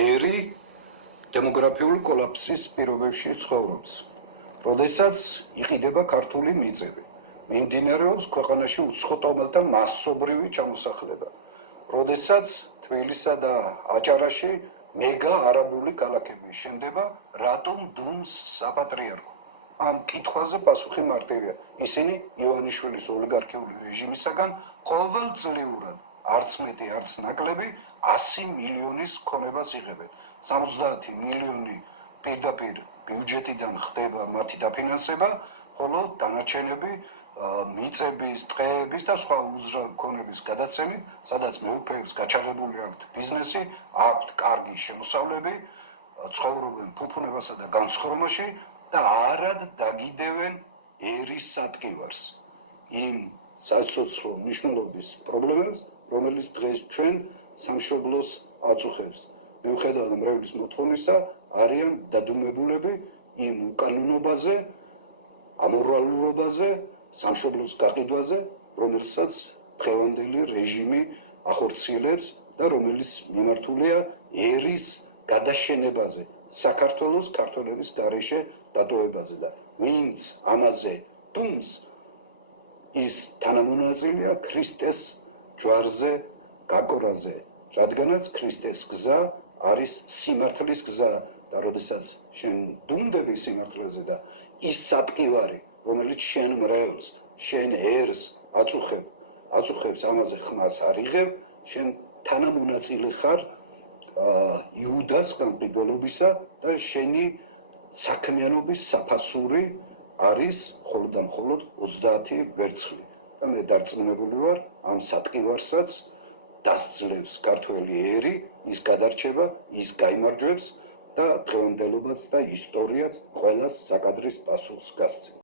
ერი დემოგრაფიული კოლაფსის პირობებში ცხოვრობს. როდესაც იყიდება ქართული მიწები, მიმდინარეობს ქვეყანაში უცხოთაობათა მასობრივი ჩამოსახლება. როდესაც თბილისსა და აჭარაში მეგა არაბული ქალაქები შენდება, რატომ დუმს საპატრიარქო? ამ კითხვაზე პასუხი მარტივია. ისინი ივანიშვილის ოლიგარქიული რეჟიმისაგან ყოველწლიურად არც მეტი, არც ნაკლები 100 მილიონის ქონებას იღებენ. 70 მილიონი პირდაპირ ბიუჯეტიდან ხდება მათი დაფინანსება, ხოლო დანარჩენები მიწების, ტყეების და სხვა უძრავი ქონების გადაცემით, სადაც მეუფეებს გაჩაღებული აქვთ ბიზნესი, აქვთ კარგი შემოსავლები, ცხოვრობენ ფუფუნებასა და განცხრომაში და არად დაგიდევენ ერის სატკივარს. იმ საცოცხლო მნიშვნელობის პრობლემებს, რომელიც დღეს ჩვენ სამშობლოს აწუხებს. მიუხედავად მრევლის მოთხოვნისა, არიან დადუმებულები იმ უკანონობაზე, ამორალურობაზე, სამშობლოს გაყიდვაზე, რომელსაც დღევანდელი რეჟიმი ახორციელებს და რომელიც მიმართულია ერის გადაშენებაზე, საქართველოს ქართველების გარეშე დატოვებაზე და ვინც ამაზე დუმს, ის თანამონაწილეა ქრისტეს ჯვარზე გაკვრაზე, რადგანაც ქრისტეს გზა არის სიმართლის გზა და როდესაც შენ დუმდები სიმართლეზე და ის სატკივარი, რომელიც შენ მრევლს, შენ ერს აწუხებს ამაზე ხმას არ იღებ, შენ თანამონაწილე ხარ იუდას გამყიდველობისა და შენი საქმიანობის საფასური არის მხოლოდ და მხოლოდ 30 ვერცხლი. და მე დარწმუნებული ვარ, ამ სატკივარსაც დასძლევს ქართველი ერი, ის გადარჩება, ის გაიმარჯვებს და დღევანდელობაც და ისტორიაც ყველას საკადრის პასუხს გასცემს.